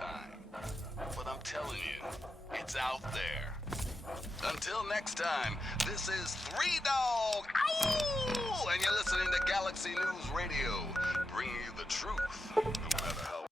time. But I'm telling you, it's out there. Until next time, this is Three Dog, ow! And you're listening to Galaxy News Radio, bringing you the truth, no matter how.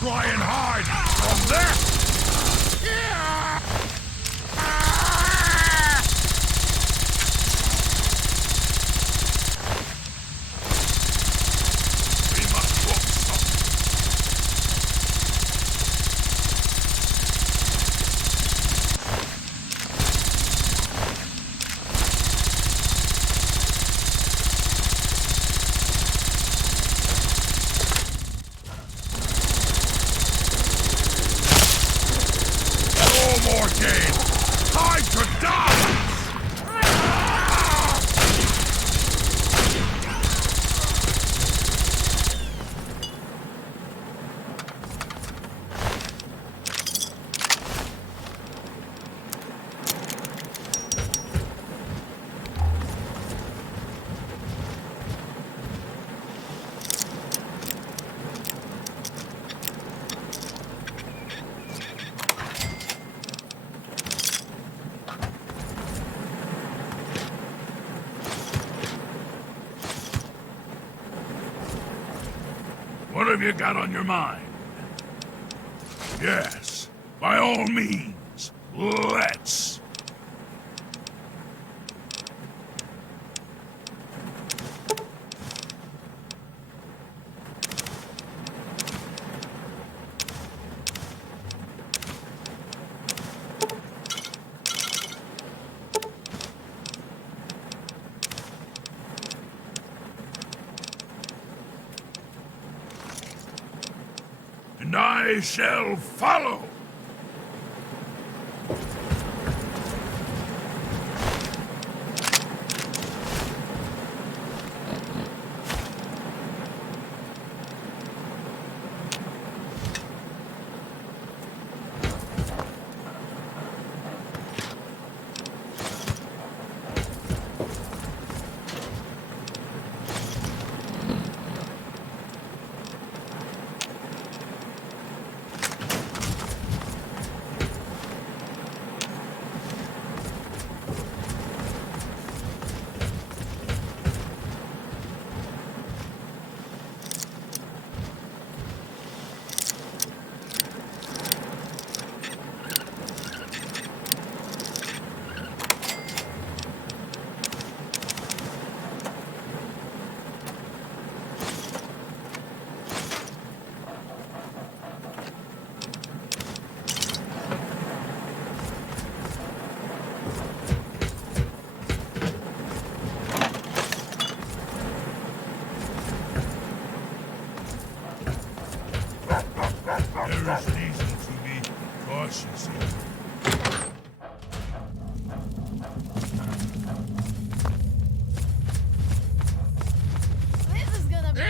Try and hide from this! We must walk something. No more games! Time to die! What have you got on your mind? Yes, by all means, let's. And I shall follow. There is reason to be cautious here. This is gonna be...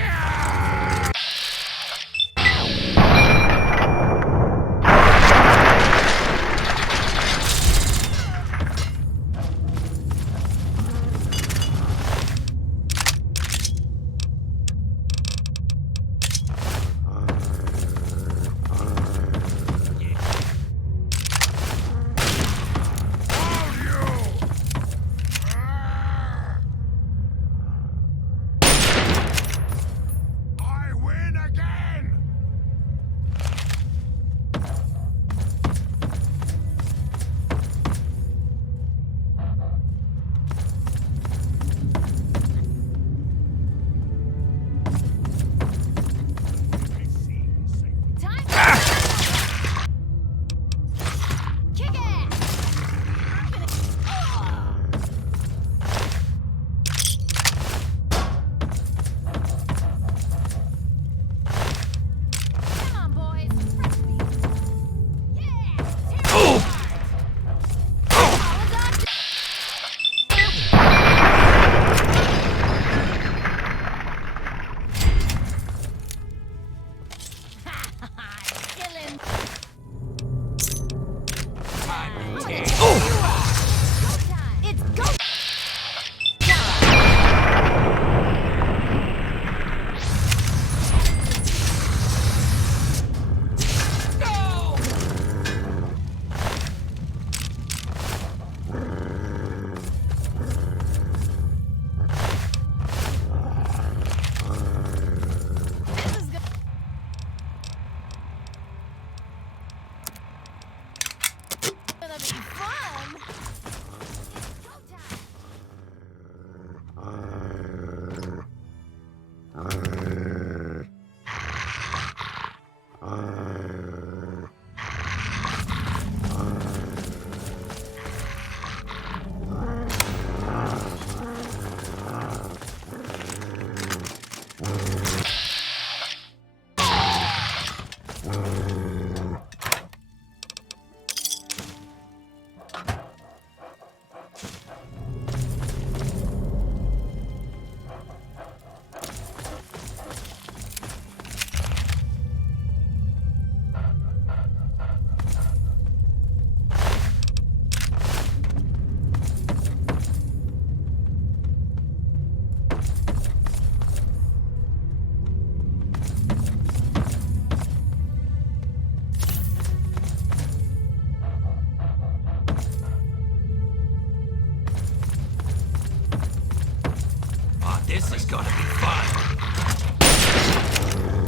This is gonna be fun.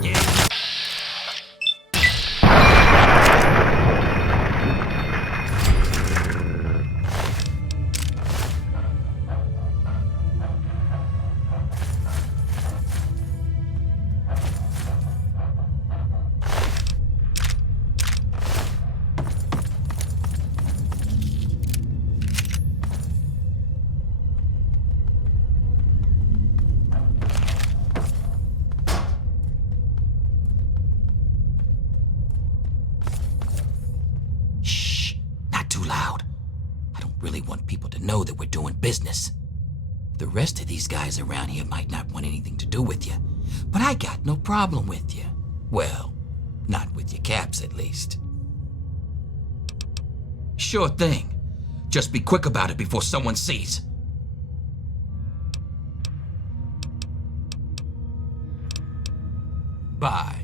Yeah. Too loud. I don't really want people to know that we're doing business. The rest of these guys around here might not want anything to do with you, but I got no problem with you. Well, not with your caps at least. Sure thing. Just be quick about it before someone sees. Bye.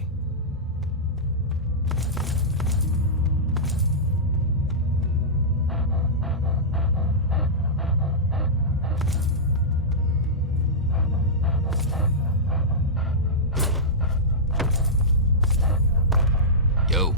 Yo.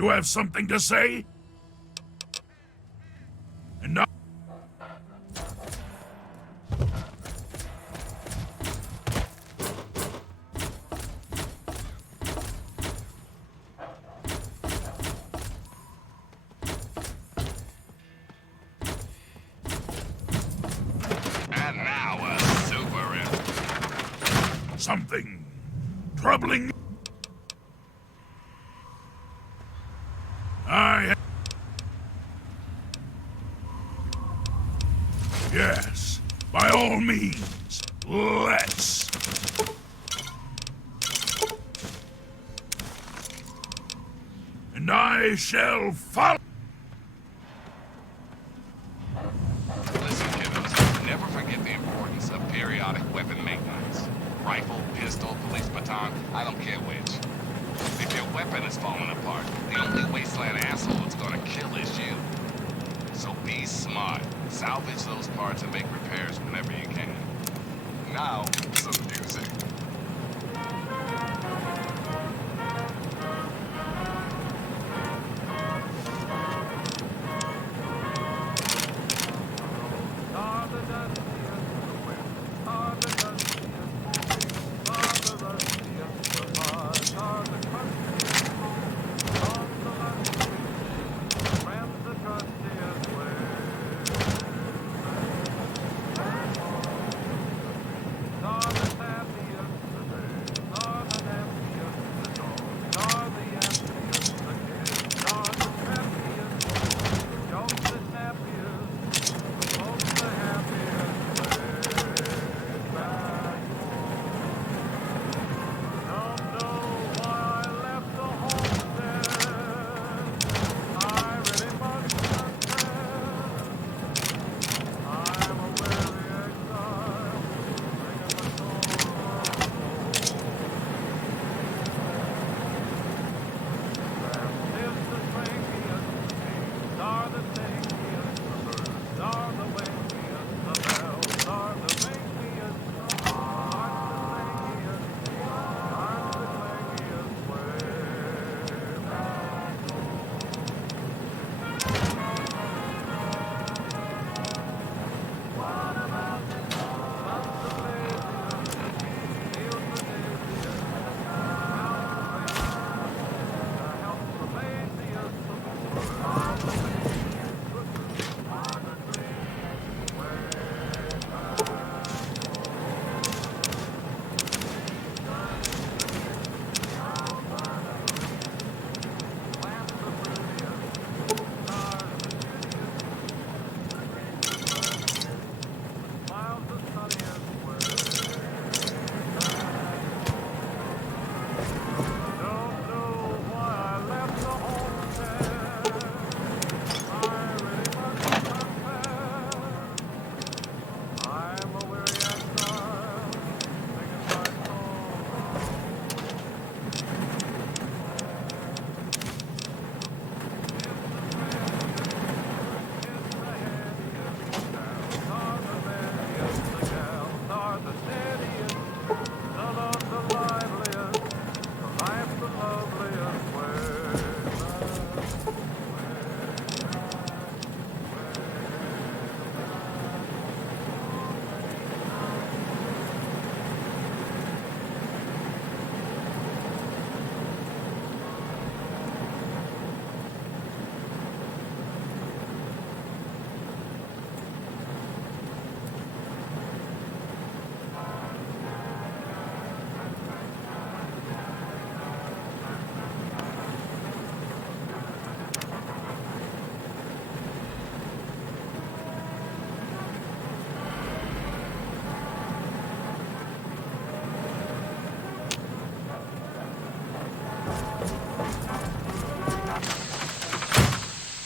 You have something to say? And now... And now a super imp. Something troubling. Yes, by all means, let's. And I shall follow. Listen, kiddos, never forget the importance of periodic weapon maintenance. Rifle, pistol, police baton, I don't care which. If your weapon is falling apart, the only wasteland asshole it's gonna kill is you. So be smart. Salvage those parts and make repairs whenever you can. Now, some music.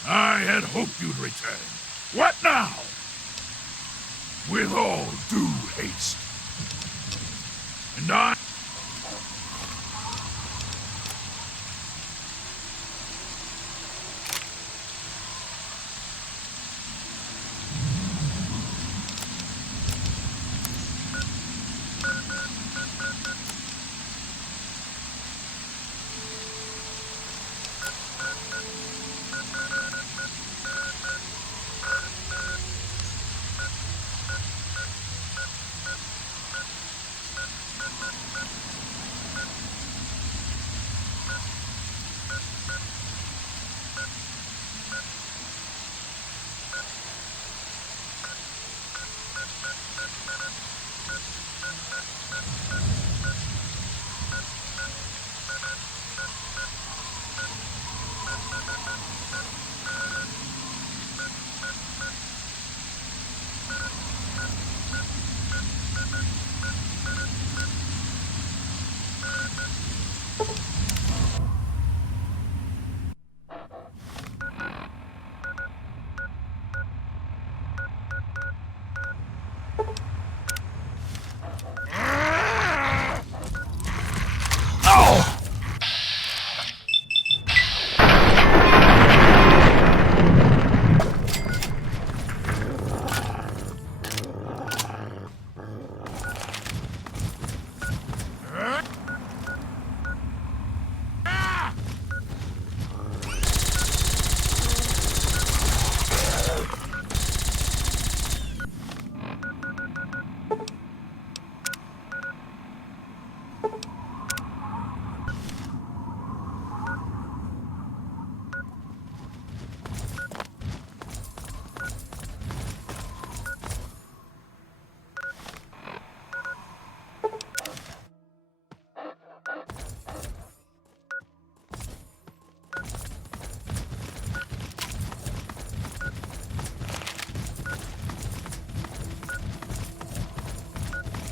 I had hoped you'd return. What now? With all due haste. And I...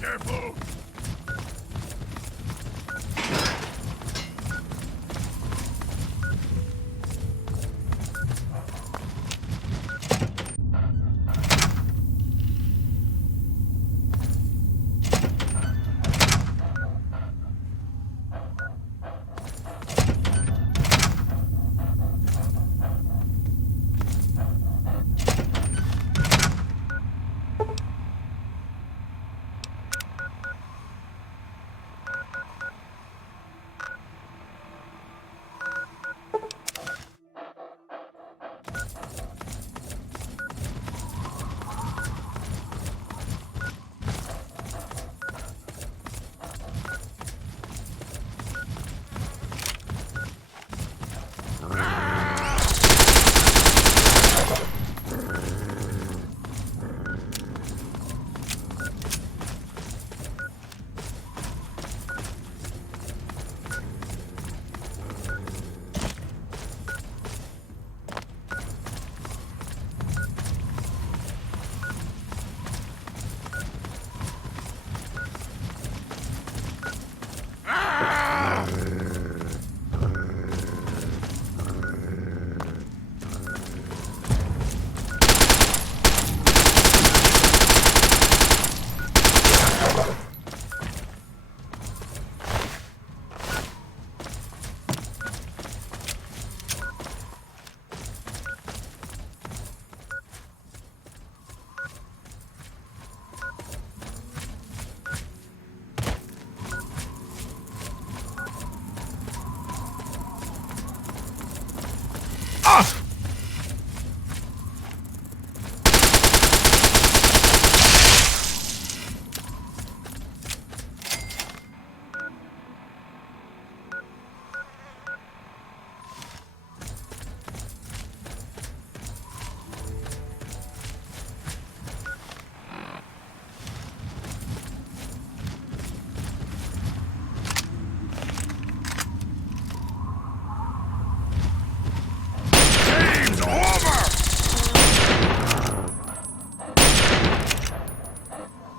Careful!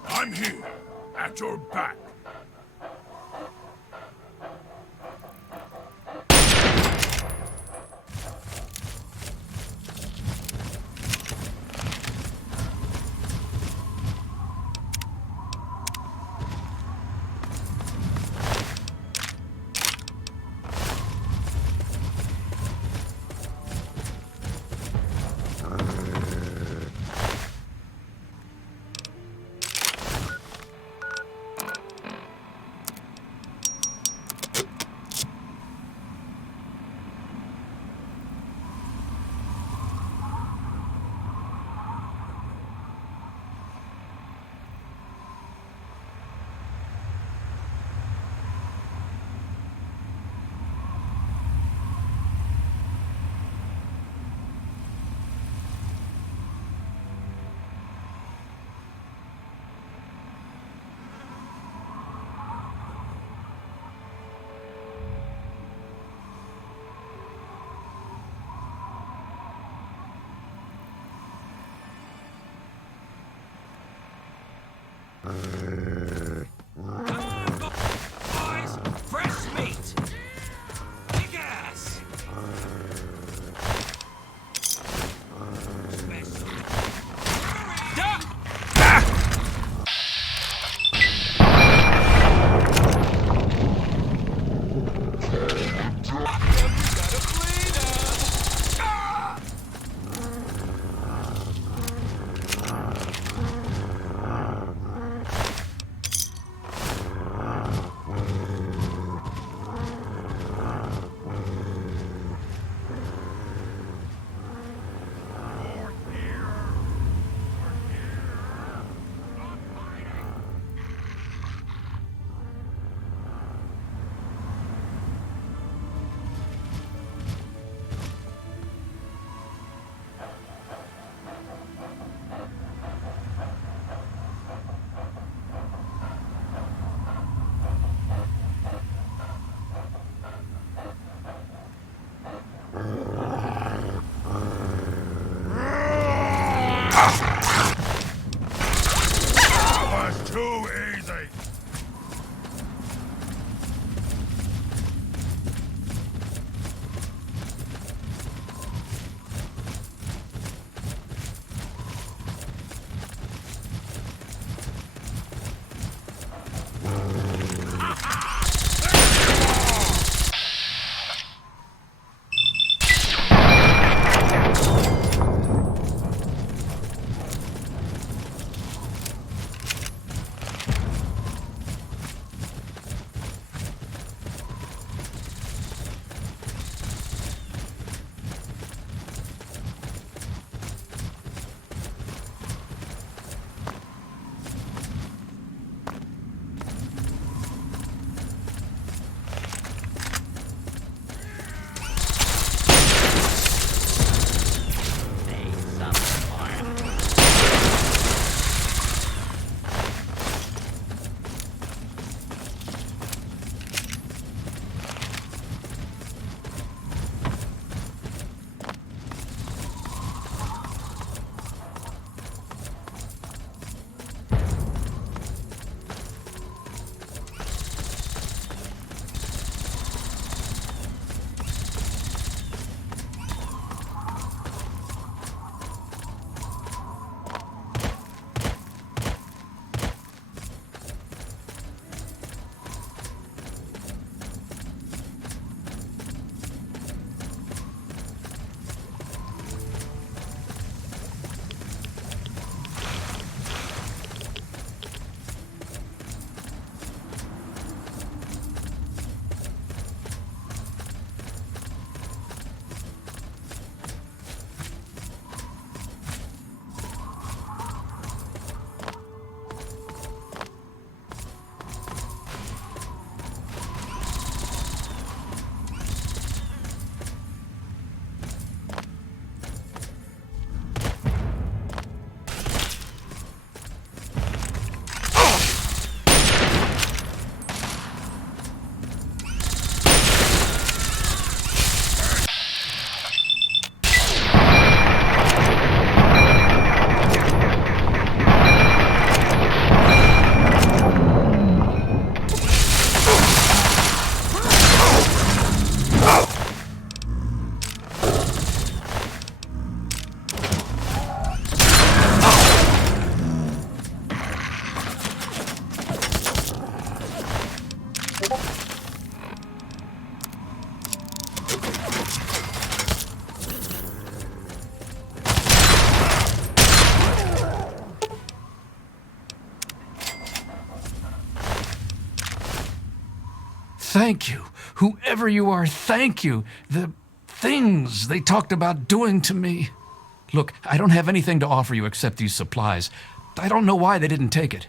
I'm here, at your back. Boys, fresh meat! Big ass! Special. Duck! That was too easy. Thank you. Whoever you are, thank you. The things they talked about doing to me. Look, I don't have anything to offer you except these supplies. I don't know why they didn't take it.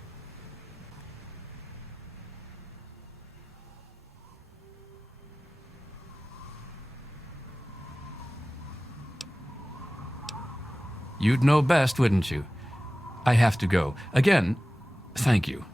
You'd know best, wouldn't you? I have to go. Again, thank you.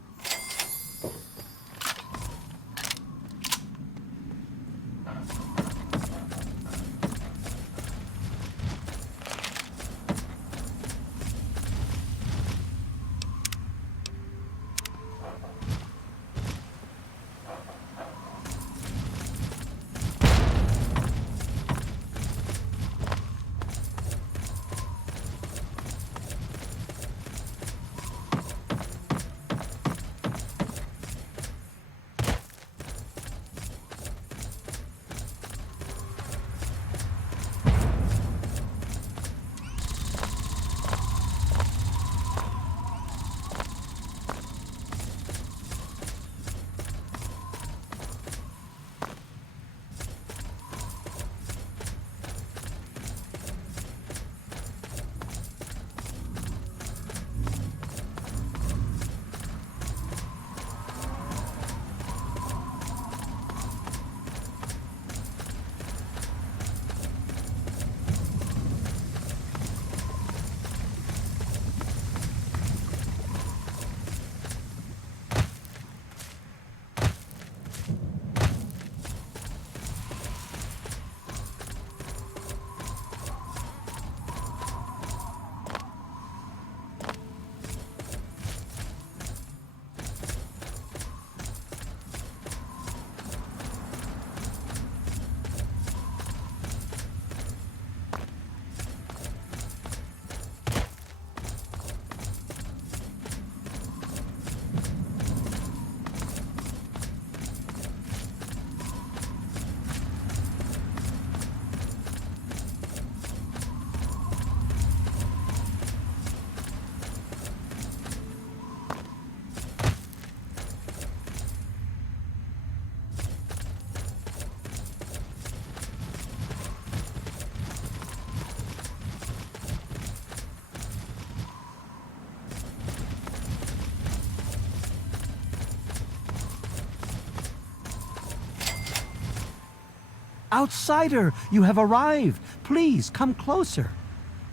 Outsider, you have arrived. Please, come closer.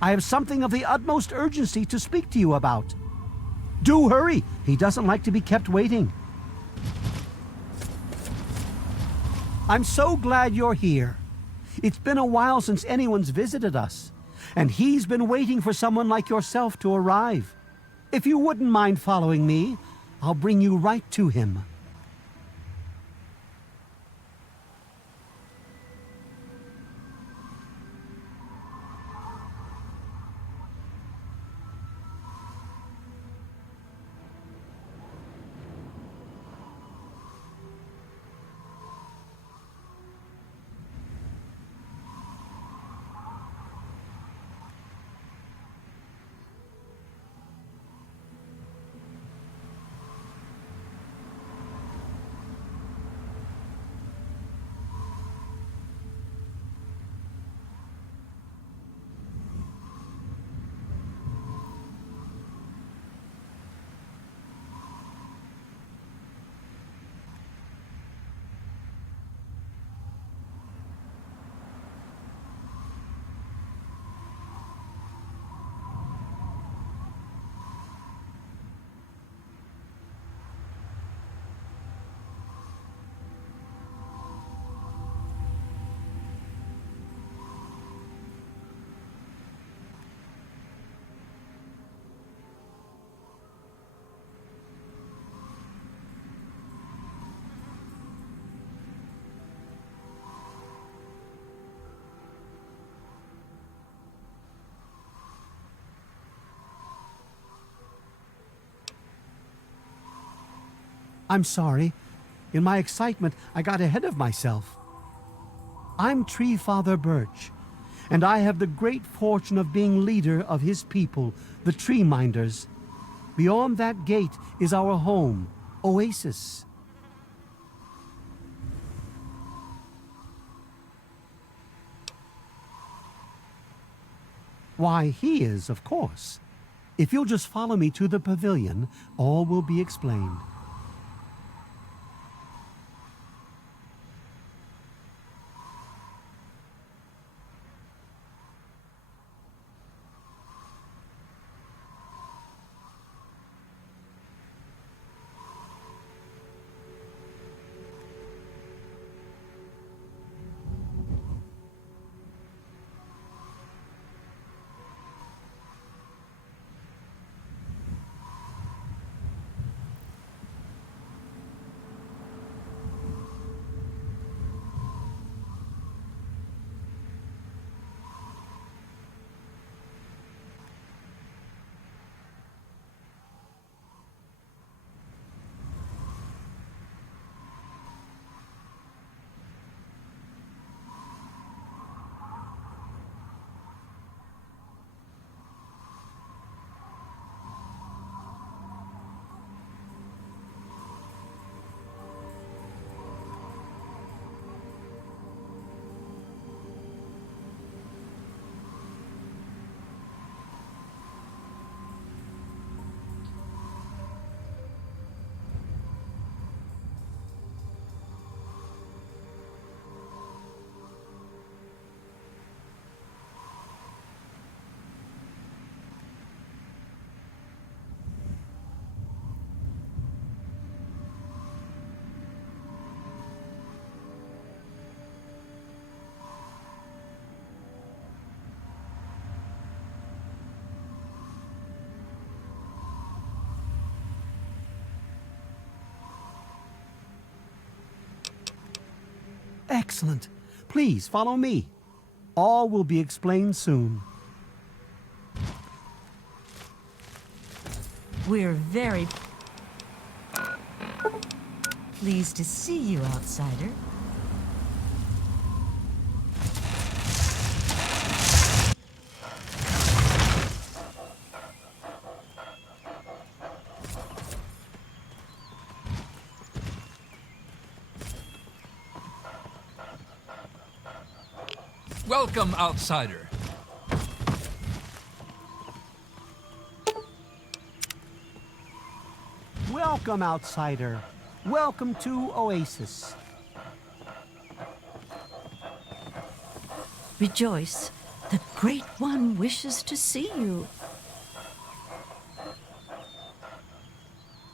I have something of the utmost urgency to speak to you about. Do hurry. He doesn't like to be kept waiting. I'm so glad you're here. It's been a while since anyone's visited us, and he's been waiting for someone like yourself to arrive. If you wouldn't mind following me, I'll bring you right to him. I'm sorry. In my excitement, I got ahead of myself. I'm Tree Father Birch, and I have the great fortune of being leader of his people, the Tree Minders. Beyond that gate is our home, Oasis. Why, he is, of course. If you'll just follow me to the pavilion, all will be explained. Excellent. Please follow me. All will be explained soon. We're very pleased to see you, outsider. Welcome, outsider. Welcome, outsider. Welcome to Oasis. Rejoice. The Great One wishes to see you.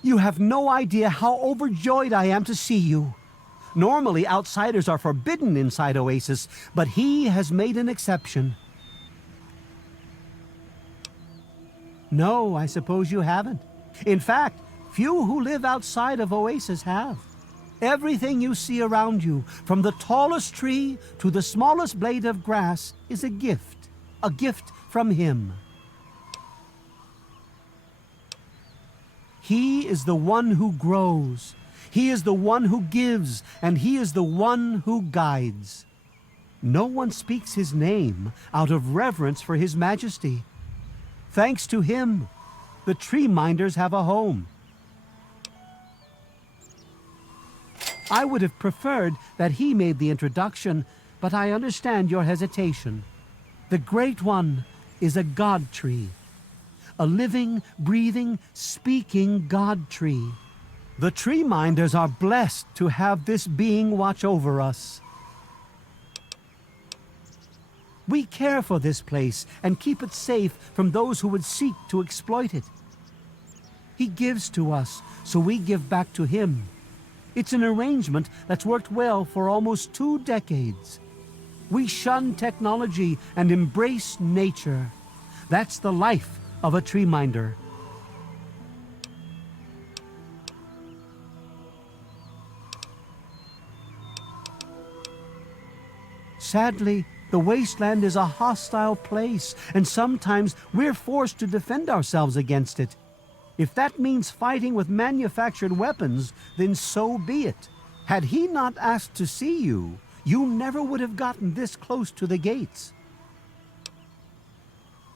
You have no idea how overjoyed I am to see you. Normally, outsiders are forbidden inside Oasis, but he has made an exception. No, I suppose you haven't. In fact, few who live outside of Oasis have. Everything you see around you, from the tallest tree to the smallest blade of grass, is a gift from him. He is the one who grows. He is the one who gives, and he is the one who guides. No one speaks his name out of reverence for his majesty. Thanks to him, the tree minders have a home. I would have preferred that he made the introduction, but I understand your hesitation. The Great One is a God tree, a living, breathing, speaking God tree. The tree minders are blessed to have this being watch over us. We care for this place and keep it safe from those who would seek to exploit it. He gives to us, so we give back to him. It's an arrangement that's worked well for almost 2 decades. We shun technology and embrace nature. That's the life of a tree minder. Sadly, the wasteland is a hostile place, and sometimes we're forced to defend ourselves against it. If that means fighting with manufactured weapons, then so be it. Had he not asked to see you, you never would have gotten this close to the gates.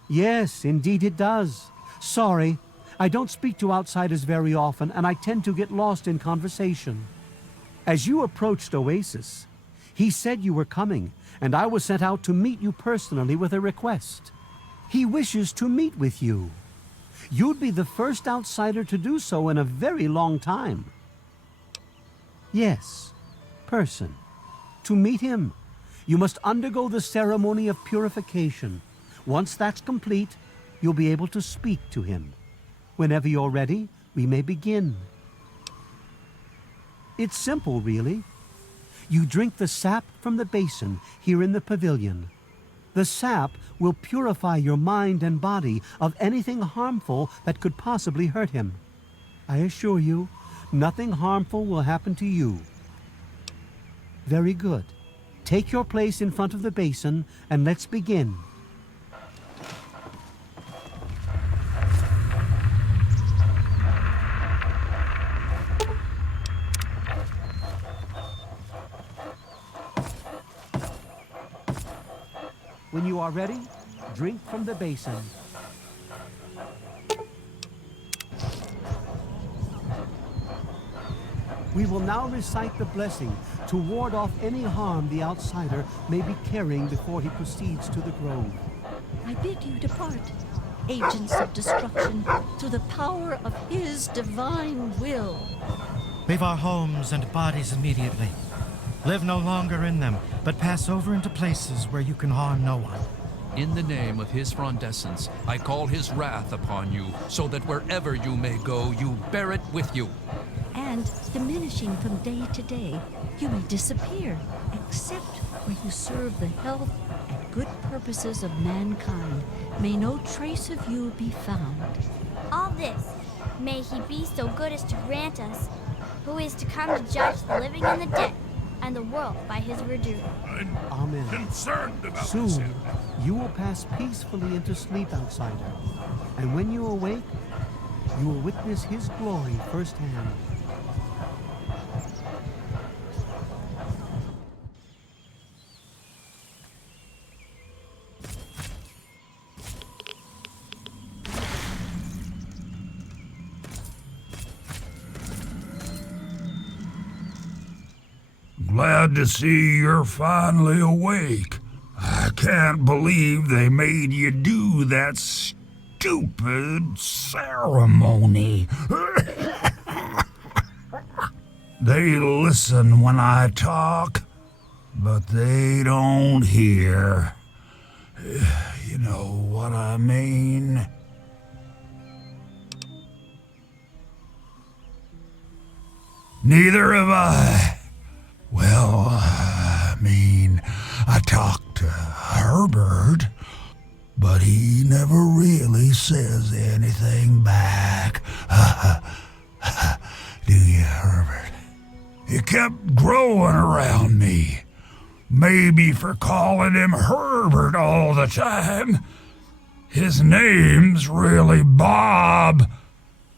Yes, indeed it does. Sorry, I don't speak to outsiders very often, and I tend to get lost in conversation. As you approached Oasis, he said you were coming, and I was sent out to meet you personally with a request. He wishes to meet with you. You'd be the first outsider to do so in a very long time. Yes, person. To meet him, you must undergo the ceremony of purification. Once that's complete, you'll be able to speak to him. Whenever you're ready, we may begin. It's simple, really. You drink the sap from the basin here in the pavilion. The sap will purify your mind and body of anything harmful that could possibly hurt him. I assure you, nothing harmful will happen to you. Very good. Take your place in front of the basin and let's begin. When you are ready, drink from the basin. We will now recite the blessing to ward off any harm the outsider may be carrying before he proceeds to the grove. I bid you depart, agents of destruction, through the power of his divine will. Leave our homes and bodies immediately. Live no longer in them, but pass over into places where you can harm no one. In the name of his frondescence, I call his wrath upon you, so that wherever you may go, you bear it with you. And, diminishing from day to day, you may disappear, except where you serve the health and good purposes of mankind. May no trace of you be found. All this, may he be so good as to grant us, who is to come to judge the living and the dead, and the world by his verdure. I'm Amen. concerned about this. Soon, you will pass peacefully into sleep, outsider. And when you awake, you will witness his glory firsthand. Glad to see you're finally awake. I can't believe they made you do that stupid ceremony. They listen when I talk, but they don't hear. You know what I mean? Neither have I. Well, I talked to Herbert, but he never really says anything back. Do you, Herbert? He kept growing around me. Maybe for calling him Herbert all the time. His name's really Bob.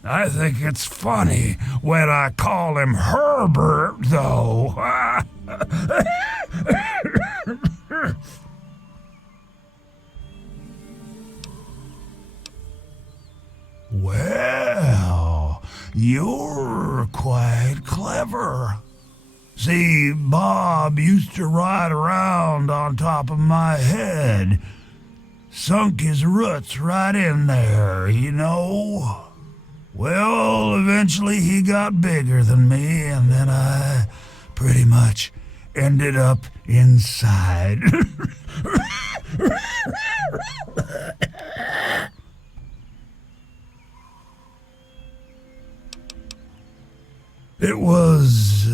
I think it's funny when I call him Herbert, though. Well, you're quite clever. See, Bob used to ride around on top of my head. Sunk his roots right in there, you know. Well, eventually he got bigger than me, and then I pretty much ended up inside. It was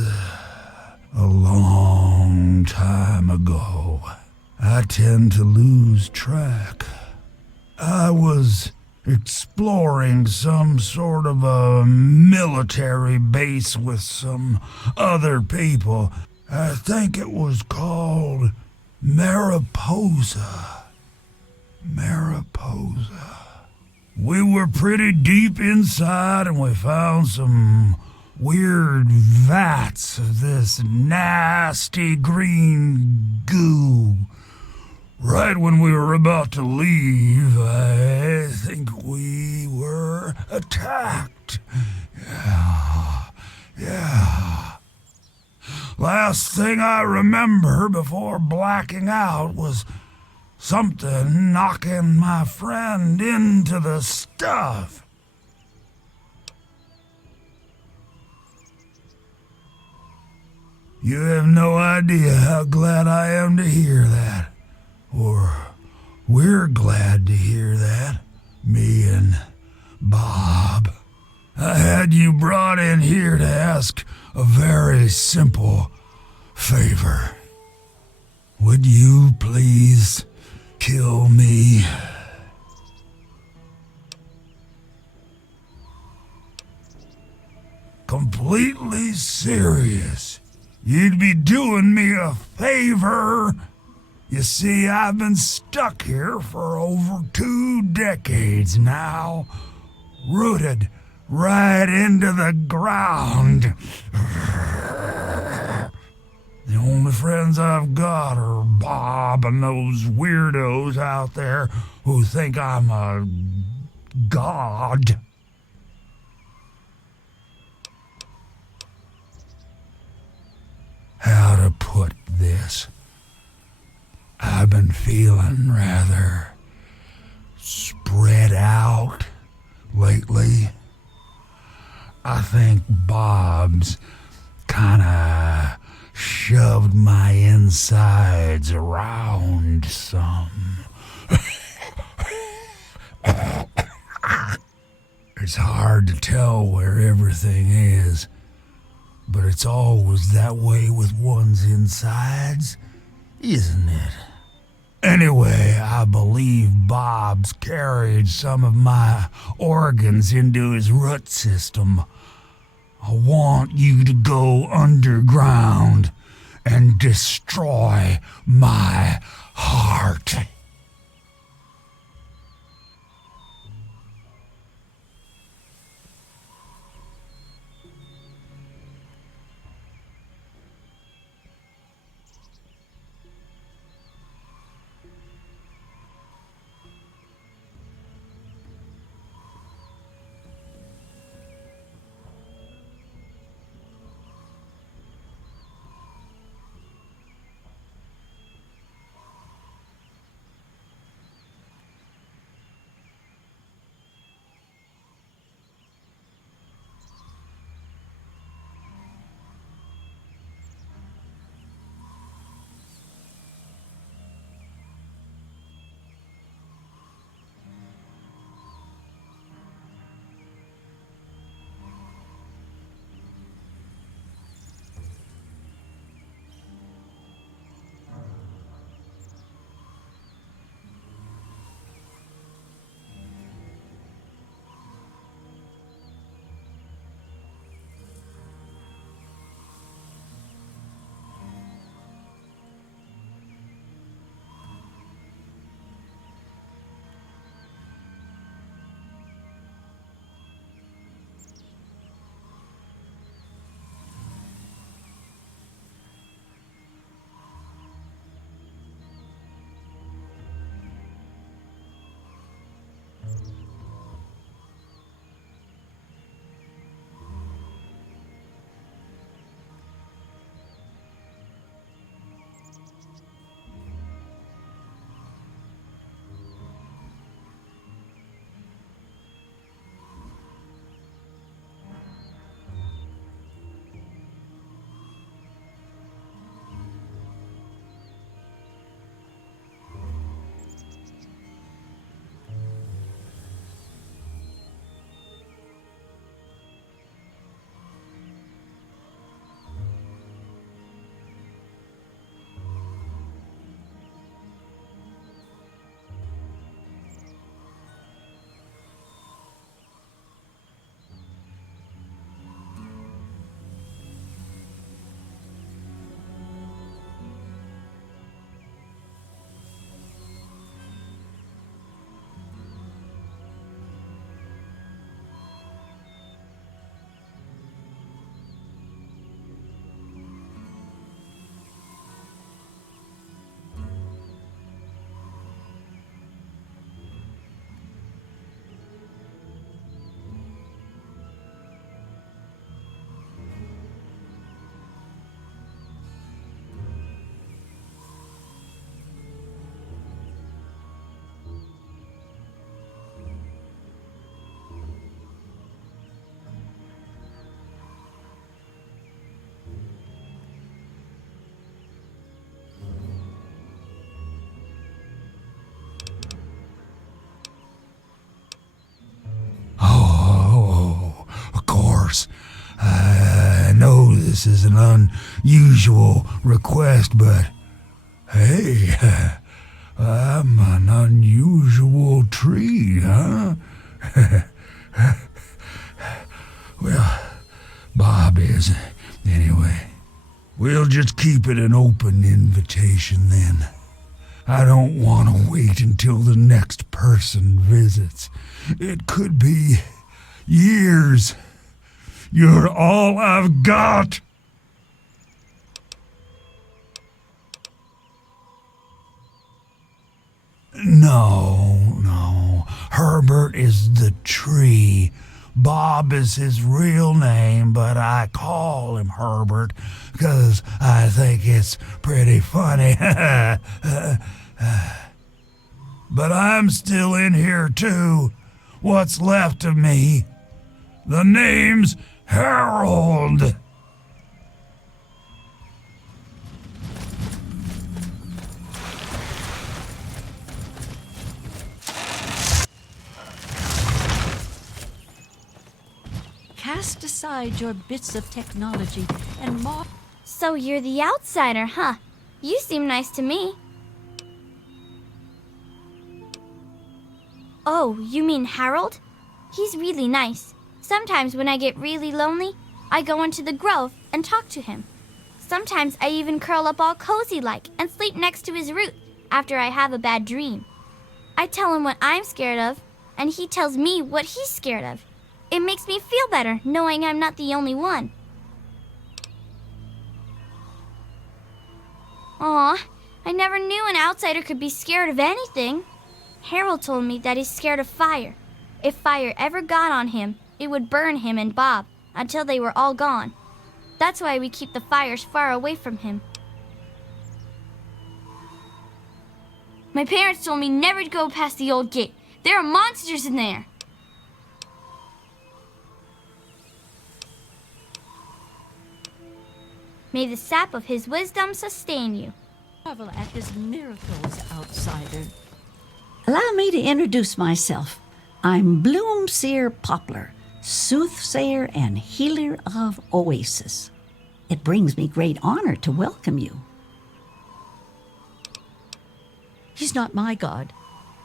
a long time ago. I tend to lose track. I was exploring some sort of a military base with some other people. I think it was called Mariposa. Mariposa. We were pretty deep inside and we found some weird vats of this nasty green goo. Right when we were about to leave, I think we were attacked. Yeah. Last thing I remember before blacking out was something knocking my friend into the stuff. You have no idea how glad I am to hear that. Or we're glad to hear that, me and Bob. I had you brought in here to ask a very simple favor. Would you please kill me? Completely serious. You'd be doing me a favor. You see, I've been stuck here for over 2 decades now, rooted right into the ground. The only friends I've got are Bob and those weirdos out there who think I'm a god. How to put this? I've been feeling rather spread out lately. I think Bob's kinda shoved my insides around some. It's hard to tell where everything is, but it's always that way with one's insides, isn't it? Anyway, I believe Bob's carried some of my organs into his root system. I want you to go underground and destroy my heart. this is an unusual request, but hey, I'm an unusual tree, huh? Well, Bob is. Anyway, we'll just keep it an open invitation then. I don't want to wait until the next person visits. It could be years. You're all I've got. No. Herbert is the tree. Bob is his real name, but I call him Herbert because I think it's pretty funny. But I'm still in here too. What's left of me? The name's Harold. Cast aside your bits of technology and mark. So you're the outsider, huh? You seem nice to me. Oh, you mean Harold? He's really nice. Sometimes when I get really lonely, I go into the grove and talk to him. Sometimes I even curl up all cozy-like and sleep next to his root after I have a bad dream. I tell him what I'm scared of, and he tells me what he's scared of. It makes me feel better knowing I'm not the only one. Aw, I never knew an outsider could be scared of anything. Harold told me that he's scared of fire. If fire ever got on him, it would burn him and Bob until they were all gone. That's why we keep the fires far away from him. My parents told me never to go past the old gate. There are monsters in there. May the sap of his wisdom sustain you. Marvel at his miracles, outsider. Allow me to introduce myself. I'm Bloomseer Poplar, soothsayer and healer of Oasis. It brings me great honor to welcome you. He's not my god.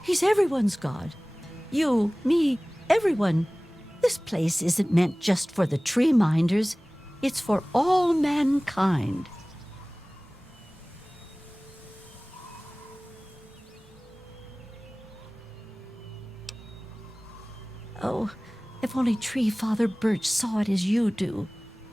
He's everyone's god. You, me, everyone. This place isn't meant just for the tree minders. It's for all mankind. Oh, if only Tree Father Birch saw it as you do.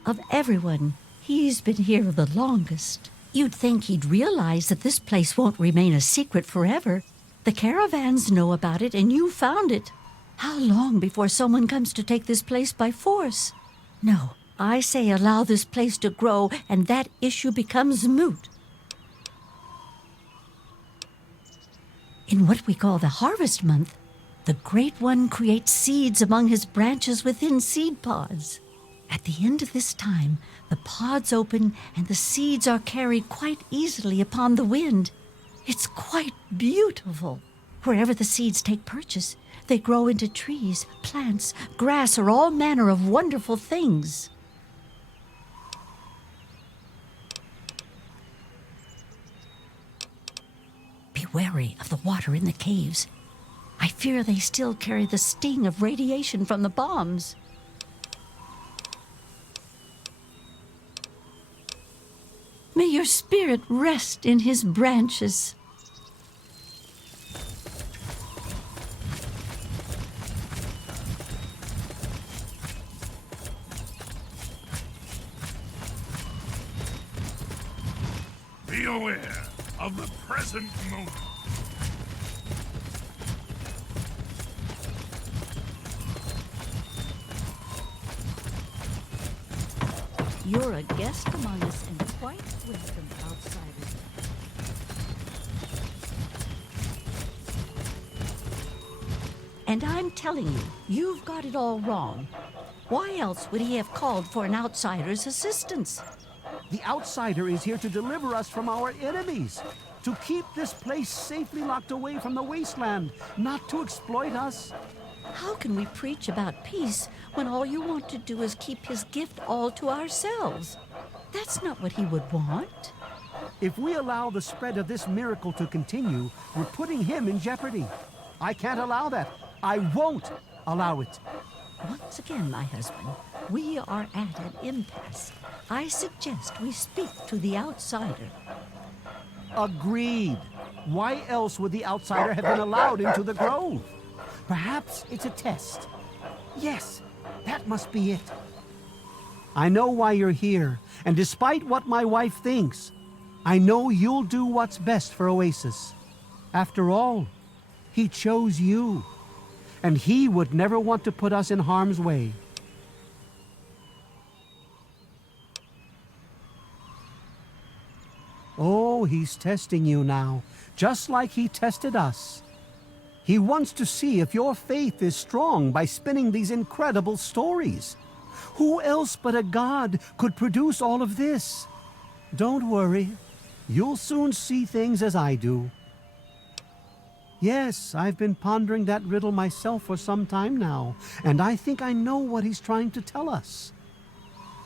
Of everyone, he's been here the longest. You'd think he'd realize that this place won't remain a secret forever. The caravans know about it, and you found it. How long before someone comes to take this place by force? No, I say allow this place to grow, and that issue becomes moot. In what we call the harvest month, the Great One creates seeds among his branches within seed pods. At the end of this time, the pods open and the seeds are carried quite easily upon the wind. It's quite beautiful. Wherever the seeds take purchase, they grow into trees, plants, grass, or all manner of wonderful things. Be wary of the water in the caves. I fear they still carry the sting of radiation from the bombs. May your spirit rest in his branches. Be aware of the present moment. You're a guest among us and quite welcome, outsiders. And I'm telling you, you've got it all wrong. Why else would he have called for an outsider's assistance? The outsider is here to deliver us from our enemies, to keep this place safely locked away from the wasteland, not to exploit us. How can we preach about peace when all you want to do is keep his gift all to ourselves? That's not what he would want. If we allow the spread of this miracle to continue, we're putting him in jeopardy. I can't allow that. I won't allow it. Once again, my husband, we are at an impasse. I suggest we speak to the outsider. Agreed. Why else would the outsider have been allowed into the grove? Perhaps it's a test. Yes, that must be it. I know why you're here, and despite what my wife thinks, I know you'll do what's best for Oasis. After all, he chose you, and he would never want to put us in harm's way. Oh, he's testing you now, just like he tested us. He wants to see if your faith is strong by spinning these incredible stories. Who else but a god could produce all of this? Don't worry. You'll soon see things as I do. Yes, I've been pondering that riddle myself for some time now, and I think I know what he's trying to tell us.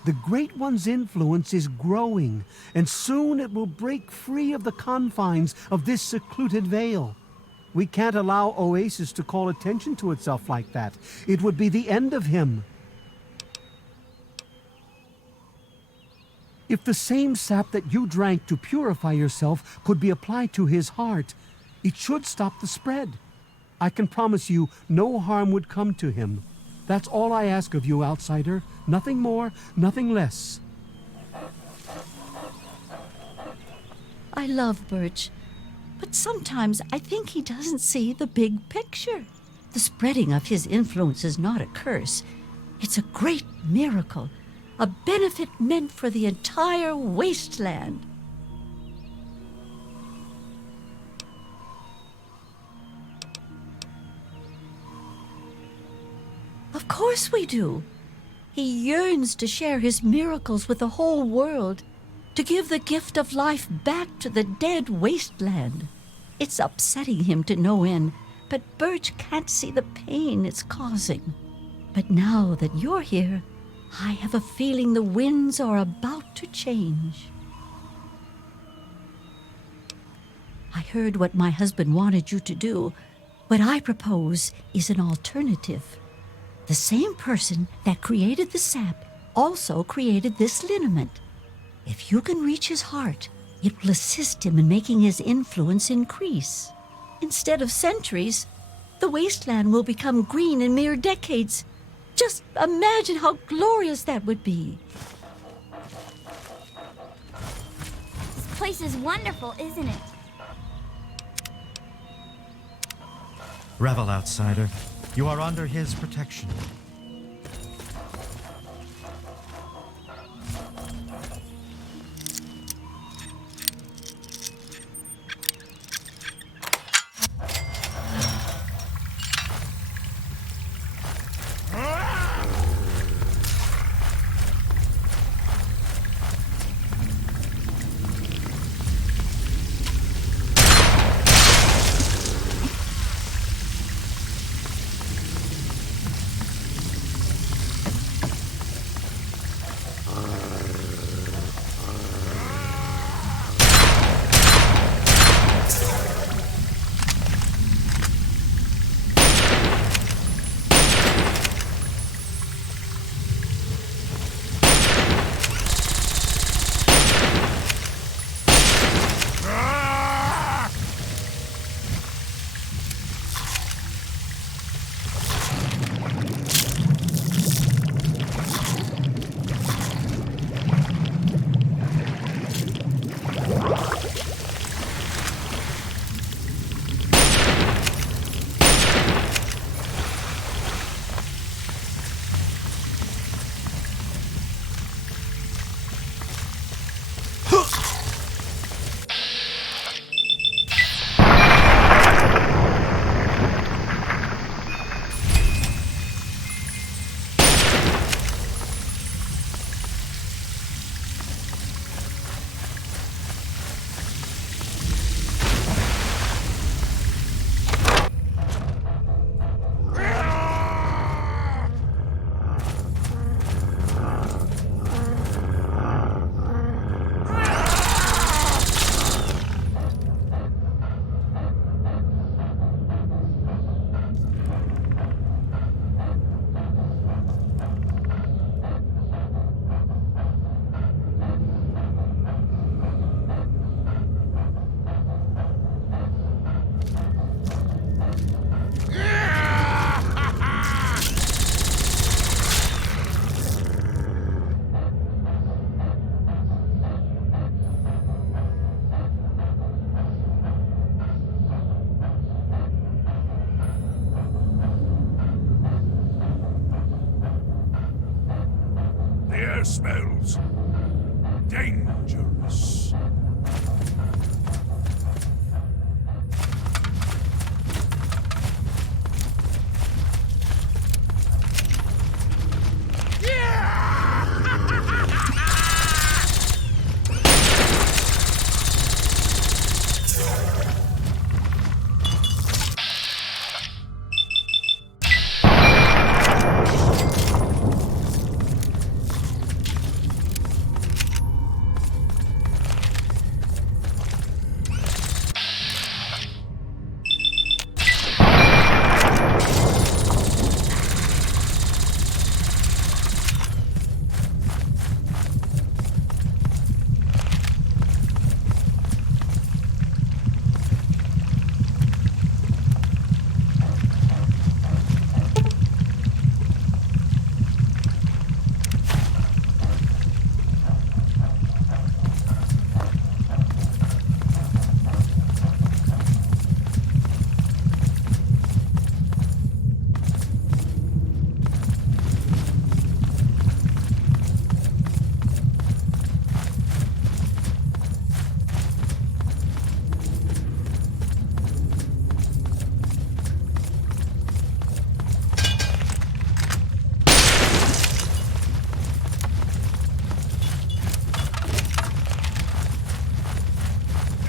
The Great One's influence is growing, and soon it will break free of the confines of this secluded vale. We can't allow Oasis to call attention to itself like that. It would be the end of him. If the same sap that you drank to purify yourself could be applied to his heart, it should stop the spread. I can promise you no harm would come to him. That's all I ask of you, outsider. Nothing more, nothing less. I love Birch, but sometimes I think he doesn't see the big picture. The spreading of his influence is not a curse. It's a great miracle, a benefit meant for the entire wasteland. Of course we do. He yearns to share his miracles with the whole world, to give the gift of life back to the dead wasteland. It's upsetting him to no end, but Birch can't see the pain it's causing. But now that you're here, I have a feeling the winds are about to change. I heard what my husband wanted you to do. What I propose is an alternative. The same person that created the sap also created this liniment. If you can reach his heart, it will assist him in making his influence increase. Instead of centuries, the wasteland will become green in mere decades. Just imagine how glorious that would be. This place is wonderful, isn't it? Revel, outsider. You are under his protection. The air smells dangerous.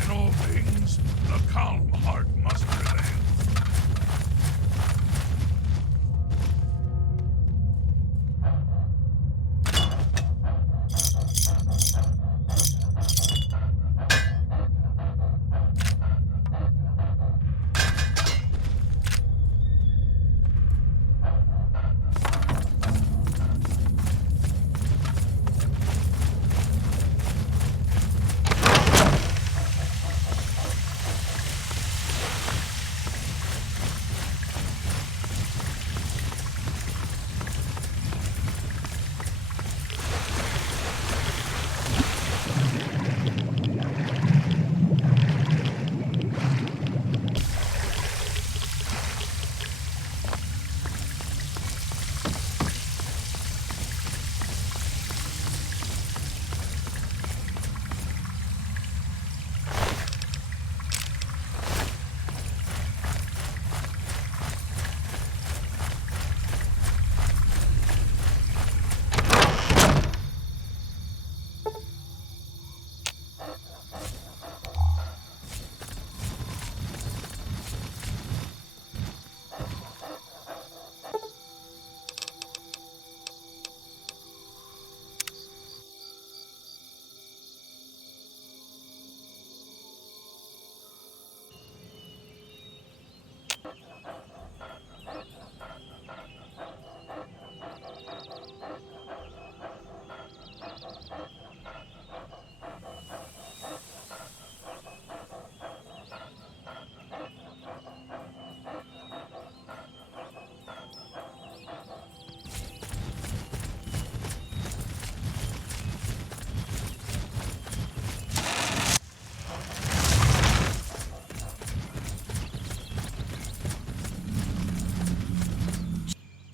In all things, a calm heart must prevail.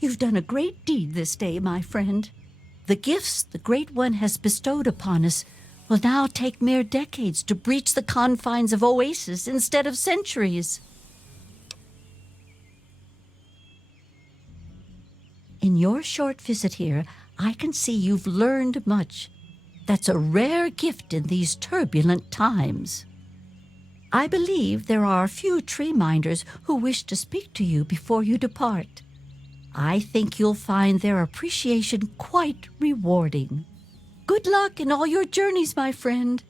You've done a great deed this day, my friend. The gifts the Great One has bestowed upon us will now take mere decades to breach the confines of oases instead of centuries. In your short visit here, I can see you've learned much. That's a rare gift in these turbulent times. I believe there are a few tree minders who wish to speak to you before you depart. I think you'll find their appreciation quite rewarding. Good luck in all your journeys, my friend.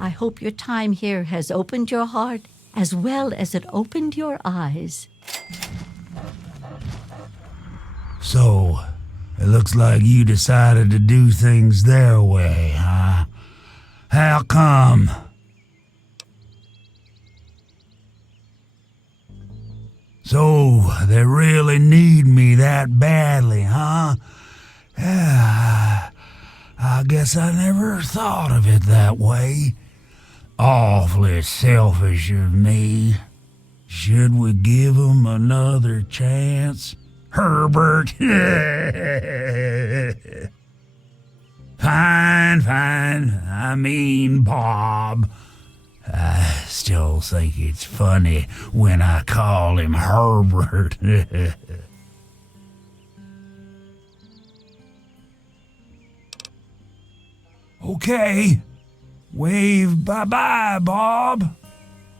I hope your time here has opened your heart as well as it opened your eyes. So, it looks like you decided to do things their way, huh? How come? So, they really need me that badly, huh? Yeah, I guess I never thought of it that way. Awfully selfish of me. Should we give 'em another chance, Herbert? Fine, fine. I mean, Bob. I still think it's funny when I call him Herbert. Okay. Wave bye-bye, Bob.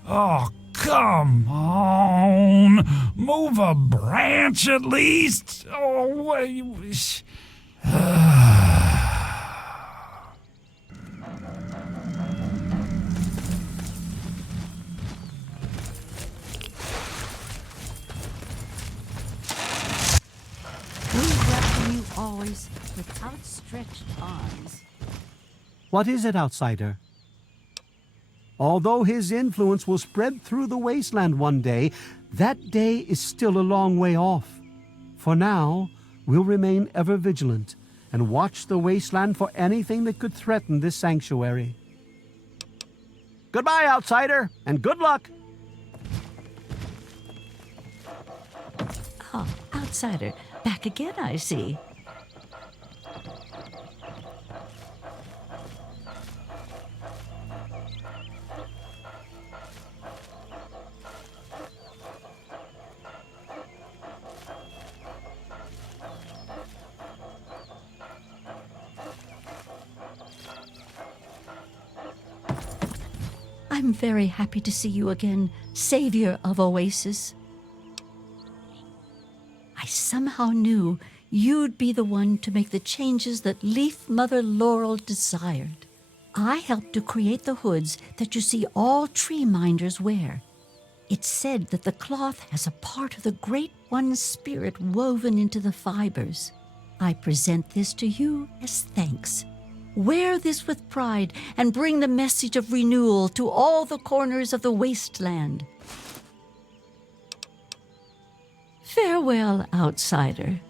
Oh, come on. Move a branch at least. Oh, wait. We welcome you always with outstretched arms. What is it, outsider? Although his influence will spread through the wasteland one day, that day is still a long way off. For now, we'll remain ever vigilant and watch the wasteland for anything that could threaten this sanctuary. Goodbye, outsider, and good luck! Oh, outsider, back again, I see. I'm very happy to see you again, savior of Oasis. I somehow knew you'd be the one to make the changes that Leaf Mother Laurel desired. I helped to create the hoods that you see all tree minders wear. It's said that the cloth has a part of the Great One's spirit woven into the fibers. I present this to you as thanks. Wear this with pride and bring the message of renewal to all the corners of the wasteland. Farewell, outsider.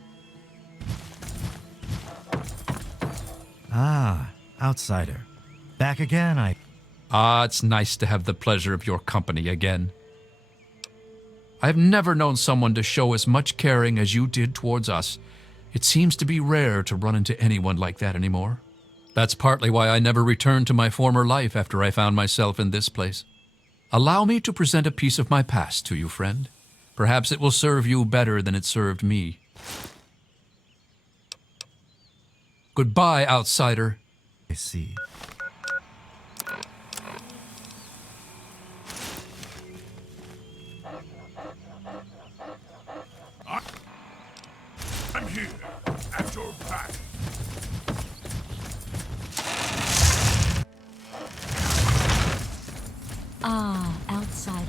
Ah, outsider. Back again, It's nice to have the pleasure of your company again. I have never known someone to show as much caring as you did towards us. It seems to be rare to run into anyone like that anymore. That's partly why I never returned to my former life after I found myself in this place. Allow me to present a piece of my past to you, friend. Perhaps it will serve you better than it served me. Goodbye, outsider. see. I'm here, at your back. Ah, outsider.